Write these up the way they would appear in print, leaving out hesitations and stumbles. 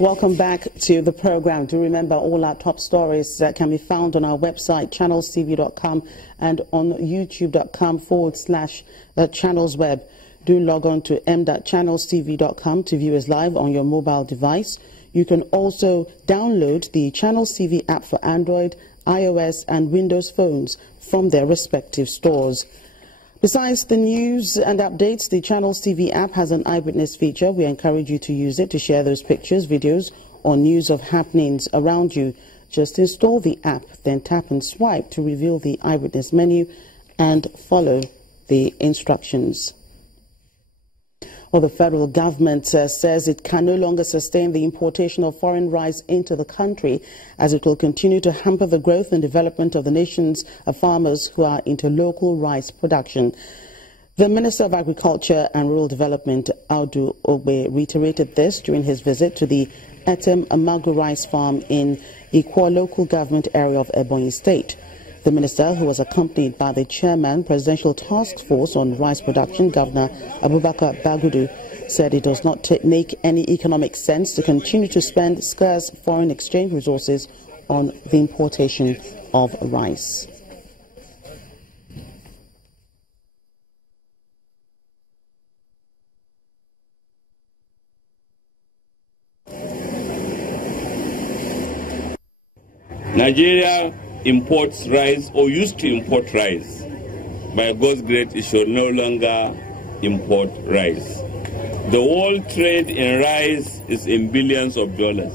Welcome back to the program. Do remember all our top stories can be found on our website, channelstv.com, and on youtube.com/channelsweb. Do log on to m.channelstv.com to view us live on your mobile device. You can also download the Channels TV app for Android, iOS, and Windows phones from their respective stores. Besides the news and updates, the Channels TV app has an eyewitness feature. We encourage you to use it to share those pictures, videos, or news of happenings around you. Just install the app, then tap and swipe to reveal the eyewitness menu and follow the instructions. Well, the federal government says it can no longer sustain the importation of foreign rice into the country, as it will continue to hamper the growth and development of the nation's farmers who are into local rice production. The Minister of Agriculture and Rural Development, Audu Ogbe, reiterated this during his visit to the Etem Amagu rice farm in Ikwa local government area of Ebonyi State. The minister, who was accompanied by the chairman, Presidential Task Force on Rice Production, Governor Abubakar Bagudu, said it does not make any economic sense to continue to spend scarce foreign exchange resources on the importation of rice. Nigeria imports rice, or used to import rice. By God's grace, it should no longer import rice. The world trade in rice is in billions of dollars.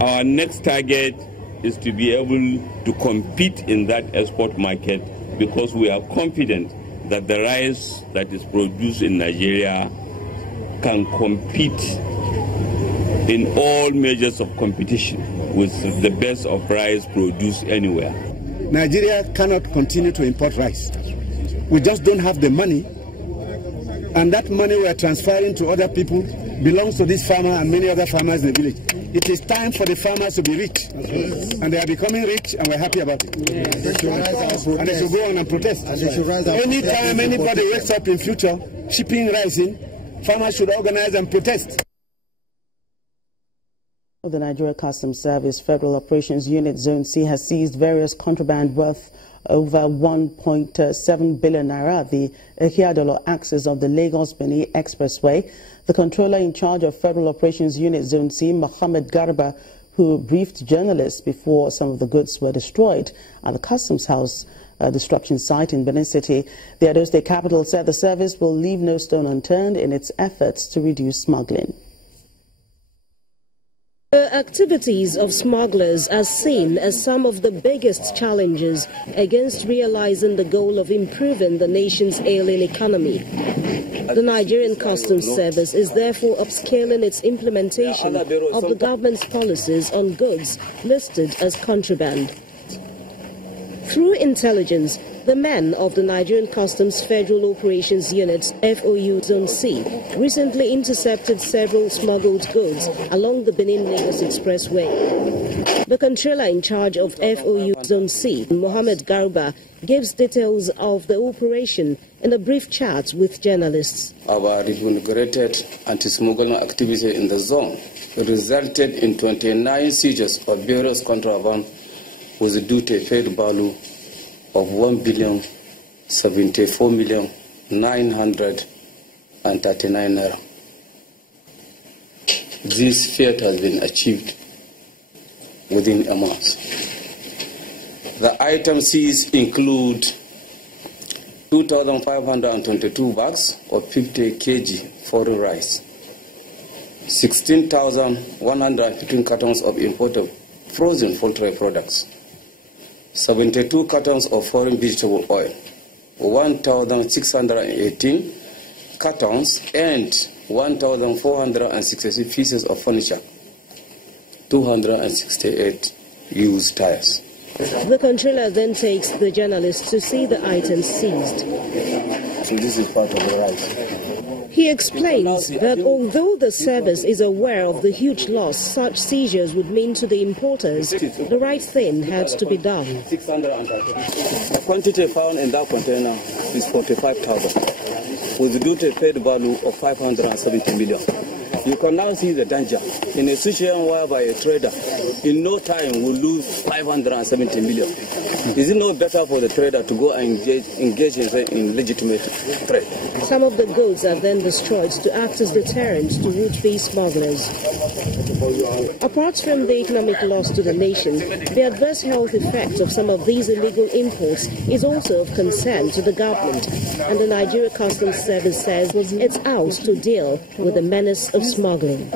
Our next target is to be able to compete in that export market, because we are confident that the rice that is produced in Nigeria can compete in all measures of competition with the best of rice produced anywhere. Nigeria cannot continue to import rice. We just don't have the money, and that money we are transferring to other people belongs to this farmer and many other farmers in the village. It is time for the farmers to be rich, and they are becoming rich, and we're happy about it. And they should go on and protest. Anytime anybody wakes up in future shipping rice in, farmers should organize and protest. The Nigeria Customs Service Federal Operations Unit Zone C has seized various contraband worth over 1.7 billion naira at the Ekiadolo axis of the Lagos-Benin Expressway. The controller in charge of Federal Operations Unit Zone C, Mohammed Garba, who briefed journalists before some of the goods were destroyed at the Customs House destruction site in Benin City, the Edo State capital, said the service will leave no stone unturned in its efforts to reduce smuggling. The activities of smugglers are seen as some of the biggest challenges against realizing the goal of improving the nation's ailing economy. The Nigerian Customs Service is therefore upscaling its implementation of the government's policies on goods listed as contraband. Through intelligence, the men of the Nigerian Customs Federal Operations Unit's FOU Zone C recently intercepted several smuggled goods along the Benin-Lagos Expressway. The controller in charge of FOU Zone C, Mohammed Garba, gives details of the operation in a brief chat with journalists. Our reinvigorated anti-smuggling activity in the zone resulted in 29 seizures of various contraband with a duty paid value of 1,074,939 naira. This feat has been achieved within a month. The items seized include 2,522 bags of 50 kg foreign rice, 16,115 cartons of imported frozen poultry products, 72 cartons of foreign vegetable oil, 1,618 cartons, and 1,466 pieces of furniture, 268 used tires. The controller then takes the journalists to see the items seized. So this is part of the rice. He explains that although the service is aware of the huge loss such seizures would mean to the importers, the right thing had to be done. The quantity found in that container is 45,000, with the duty paid value of 570 million. You can now see the danger in a situation whereby a trader in no time will lose 570 million. Is it not better for the trader to go and engage in legitimate trade? Some of the goods are then destroyed to act as deterrents to would-be smugglers. Apart from the economic loss to the nation, the adverse health effect of some of these illegal imports is also of concern to the government, and the Nigeria Customs Service says it's out to deal with the menace of smuggling.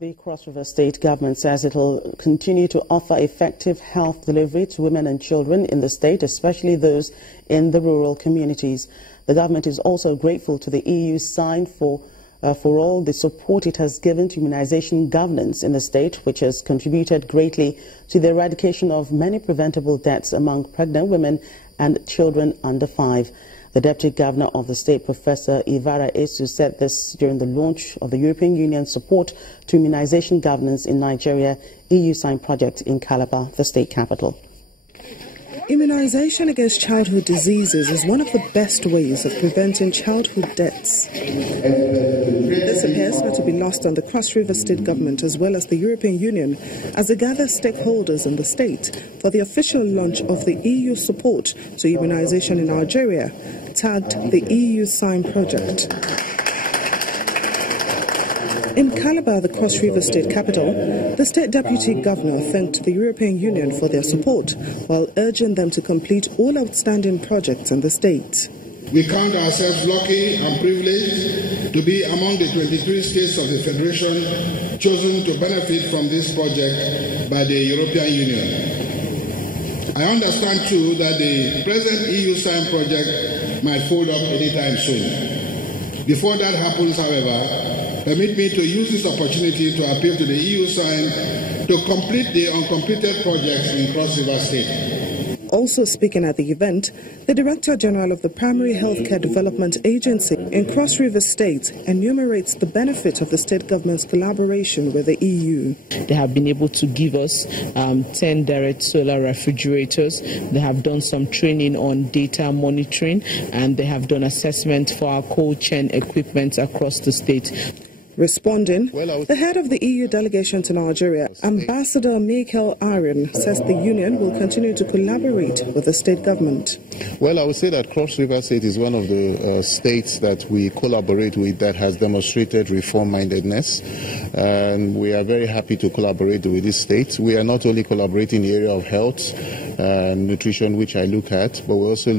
The Cross River State government says it will continue to offer effective health delivery to women and children in the state, especially those in the rural communities. The government is also grateful to the EU's sign for all the support it has given to immunization governance in the state, which has contributed greatly to the eradication of many preventable deaths among pregnant women and children under 5. The Deputy Governor of the state, Professor Ivara Esu, said this during the launch of the European Union support to immunization governance in Nigeria EU Sign project in Calabar, the state capital. Immunization against childhood diseases is one of the best ways of preventing childhood deaths. This appears not to be lost on the Cross River State government as well as the European Union as they gather stakeholders in the state for the official launch of the EU support to immunization in Nigeria, tagged the EU Sign project. In Calabar, the Cross River State capital, the state deputy governor thanked the European Union for their support while urging them to complete all outstanding projects in the state. We count ourselves lucky and privileged to be among the 23 states of the Federation chosen to benefit from this project by the European Union. I understand too that the present EU Sign project might fold up anytime soon. Before that happens, however, permit me to use this opportunity to appeal to the EU Sign to complete the uncompleted projects in Cross River State. Also speaking at the event, the Director General of the Primary Healthcare Development Agency in Cross River State enumerates the benefit of the state government's collaboration with the EU. They have been able to give us 10 direct solar refrigerators. They have done some training on data monitoring, and they have done assessment for our cold chain equipment across the state. Responding, the head of the EU delegation to Nigeria, Ambassador Michael Aaron, says the union will continue to collaborate with the state government. Well, I would say that Cross River State is one of the states that we collaborate with that has demonstrated reform-mindedness, and we are very happy to collaborate with this state. We are not only collaborating in the area of health and nutrition, which I look at, but we're also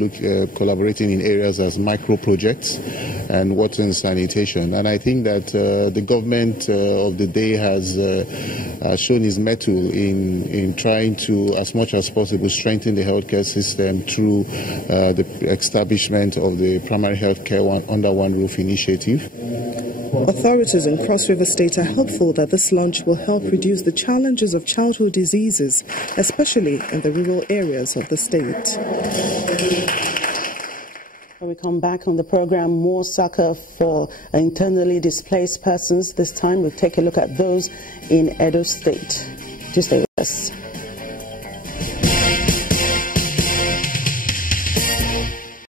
collaborating in areas as micro projects and water and sanitation. And I think that the government of the day has shown its mettle in trying to, as much as possible, strengthen the healthcare system through the establishment of the primary healthcare under one roof initiative. Authorities in Cross River State are hopeful that this launch will help reduce the challenges of childhood diseases, especially in the rural areas of the state. When we come back on the program, more succor for internally displaced persons. This time we'll take a look at those in Edo State. Just stay.